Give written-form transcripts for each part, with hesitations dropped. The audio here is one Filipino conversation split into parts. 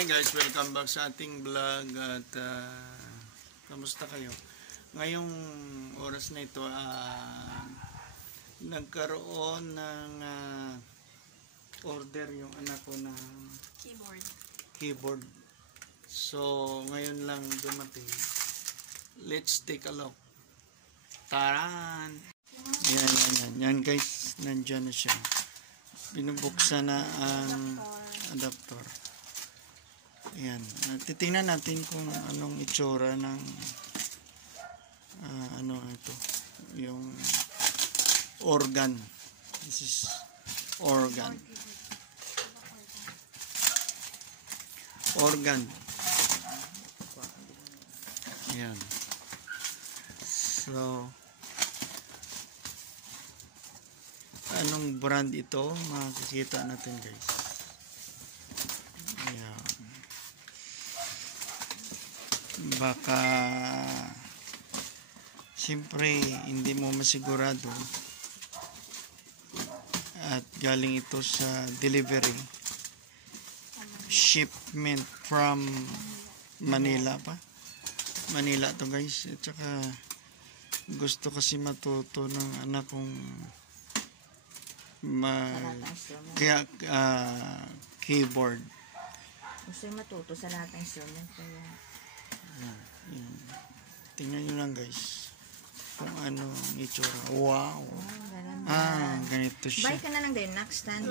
Hi guys, welcome back sa ating vlog at kamusta kayo? Ngayong oras na ito nagkaroon ng order yung anak ko ng keyboard. So ngayon lang dumating. Let's take a look. Taran! Yan guys, nandyan na siya. Binubuksan na ang adapter. Ayan. Titingnan natin kung anong itsura ng ano ito. Yung organ. This is organ. Organ. Ayan. So, anong brand ito? Makikita natin guys. Ayan. Baka siyempre hindi mo masigurado at galing ito sa delivery shipment from Manila Manila to guys. At saka gusto kasi matuto ng anak kong kaya keyboard. Gusto matuto sa lahat ng instrument kaya tingnan nyo lang guys kung ano itsura. Wow! Ganito siya. Buy ka na lang din next stand.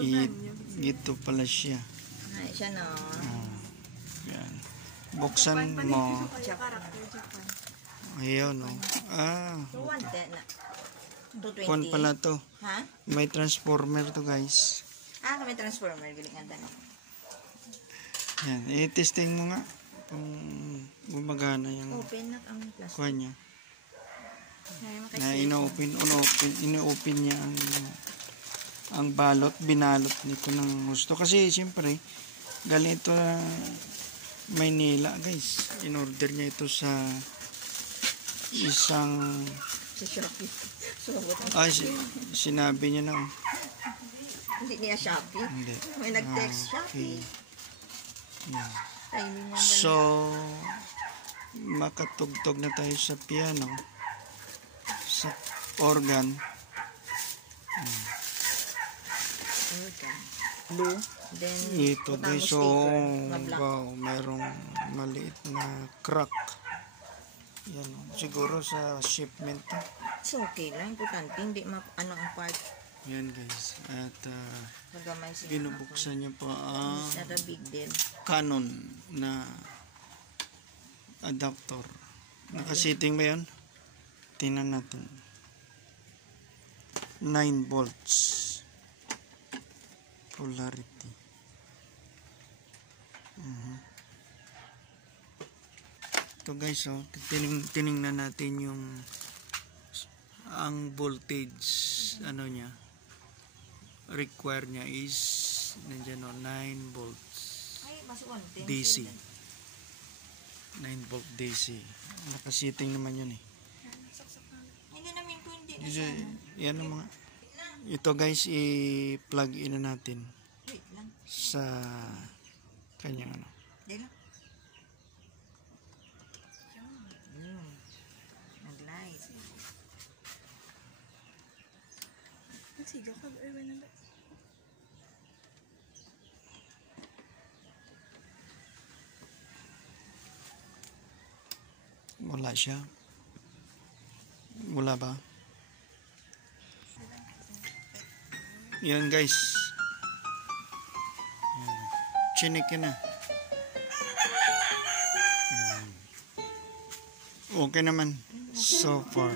Gito pala siya. Ay, siya no. Yan. Buksan mo. Ayaw no. 220. Kuwan pala to. Ha? May transformer to guys. May transformer. Galing ang tanong. Yan. I-testing mo nga kung gumagana yung open na ang plastic. kuha niya. Na ino-open niya ang balot, binalot nito ng gusto. Kasi siyempre, galing ito Maynila guys. In-order niya ito sa isang Shopee. Sinabi niya na. Hindi niya Shopee? Hindi. May nag-text Shopee. Yeah. So, makatugtog na tayo sa piano, sa organ. Blue. Then, ito guys, so, wow, merong maliit na crack. Yan, siguro sa shipment. It's okay lang, importante, hindi ano ang part. Yan guys, at binubuksan niya po ang Canon na adapter. Nakasiting ba yan? Tingnan natin. 9 volts polarity. Ito guys, tiningnan natin yung ang voltage ano niya require niya is nandiyan 9 volts DC. 9 volt DC. Nakasiting naman yun eh. Hindi namin po hindi. Yan ang mga ito guys, i-plug in na natin sa kanyang ano. Nag-light. Nagsigaw ka ba? Wala siya. Wala ba? Yan guys. Chinik na. Okay naman. So far.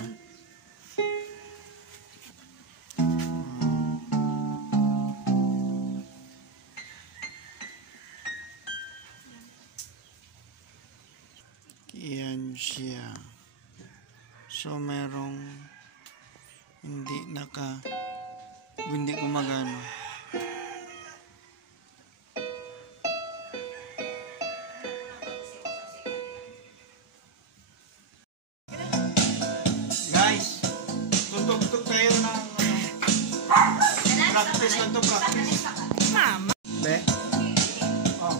Yan siya. So merong hindi gumagana. Guys, tutugtog tayo ng practice lang to, practice. Mama. Be. Oh.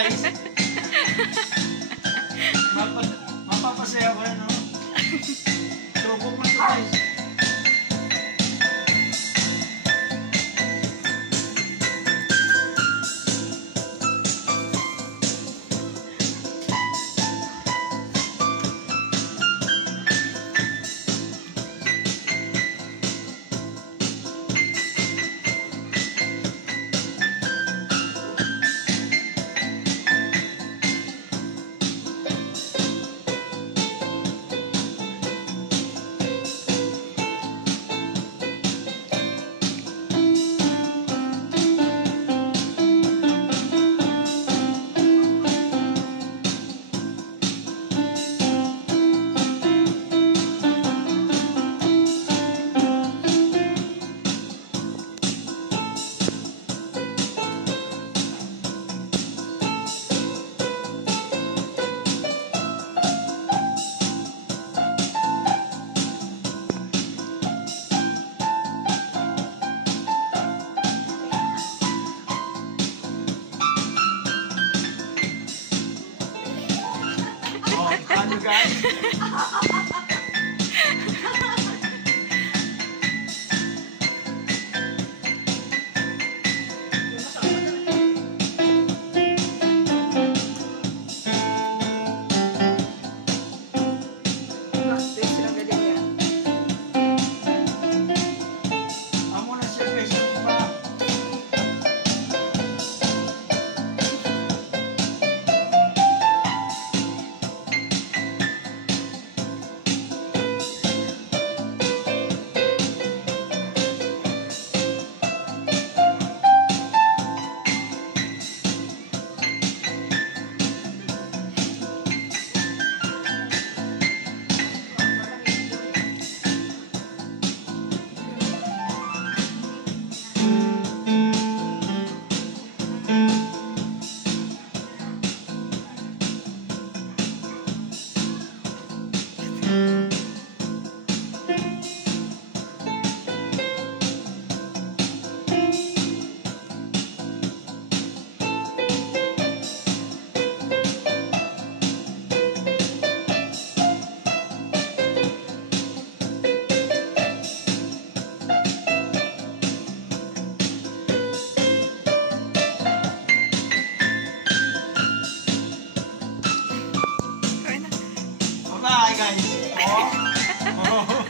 guys. Mapapasaya ko yan, no? Tubo mo ito, guys. Ano guys? Practice lang galing yan. Amo na siya guys. Ano ba? Bye guys. Oh.